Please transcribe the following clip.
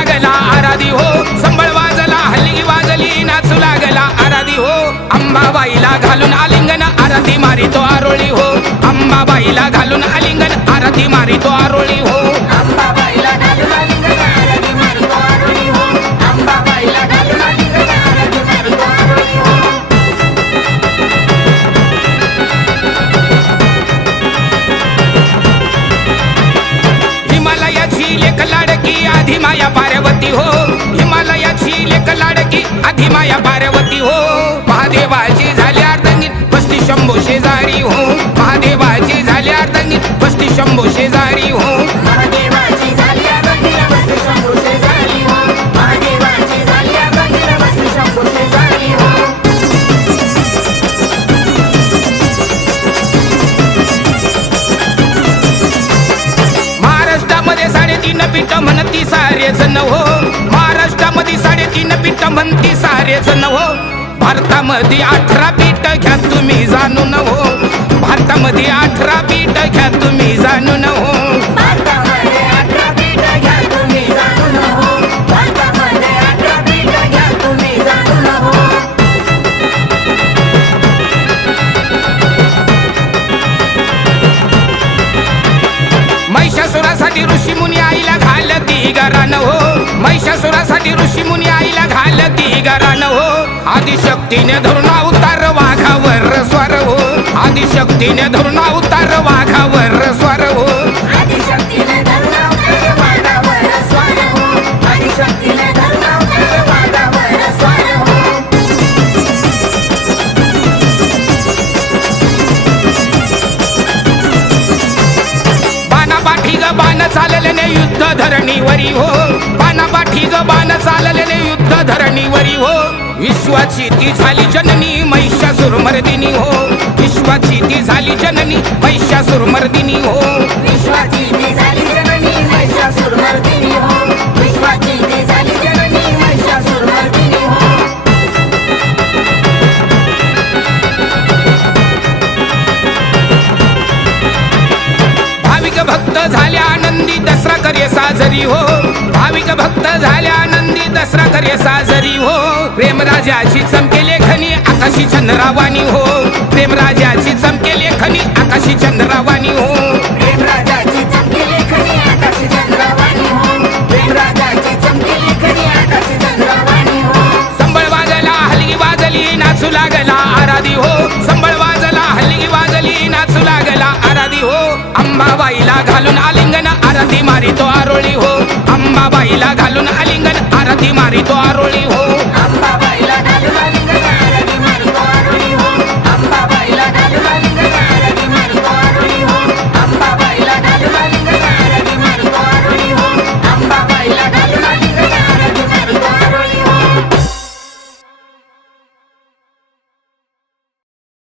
लागला आराधी हो. संबळ वाजला हल्ली वाजली नाचू लागला आराधी हो. अंबाबाईला घालून आलिंगन आरती मारितो आरोळी हो. अंबाबाईला घालून आलिंगन आरती मारितो आरोळी हो. आधी माया पार्वती हो. हिमालयाची लेख लाडकी आधी माया पार्वती हो. महादेवाची झाली अर्धंगीत बसती शंभो शेजारी हो. साडेतीन पीठ म्हणती सारे जण हो महाराष्ट्रामध्ये साडेतीन पीठ म्हणती सारे जण हो भारतामध्ये अठरा पीठ घ्या तुम्ही जाणून हो भारतामध्ये अठरा पीठ घ्या तुम्ही जाणून हो भारतामध्ये अठरा पीठं घ्या तुम्ही हो. पीठं घ्या तुम्ही जाणून हो. महिषासुरासाठी ऋषी मुनी आईला घालती गरान हो. महिषासुरासाठी ऋषी मुनी आईला घालती गरान हो. आदिशक्तीने धरून उतार वाघावर स्वर हो. आदिशक्तीने धरून उतार वाघावर धरणीवरी हो. पानापाठी ग बाण चाललेले युद्ध धरणीवरी हो. विश्वाची ती झाली जननी महिषासुर मर्दिनी हो. विश्वाची ती झाली जननी महिषासुर मर्दिनी हो. विश्वाची साजरी हो. भाविक भक्त झाल्या आनंदी दसरा करे साजरी हो. प्रेमराजाची चमके लेखनी आकाशी चंद्रावाणी हो. प्रेमराजाची चमके लेखनी आकाशी चंद्रावाणी हो. प्रेमराजाची चमकी लेखनी आकाशी हो. प्रेमराजाची चमकी लेखनी आकाशी चंद्रवाणी हो. संबळ वाजला हलगी वाजली नाचू लागला आराधी हो. संबळ वाजला हलगी वाजली नाचू लागला आराधी हो. अंबाबाईला घालून आलिंगन आरती मारितो अंबाबाईला घालून आलिंगन आरती मारितो आरोळी हो.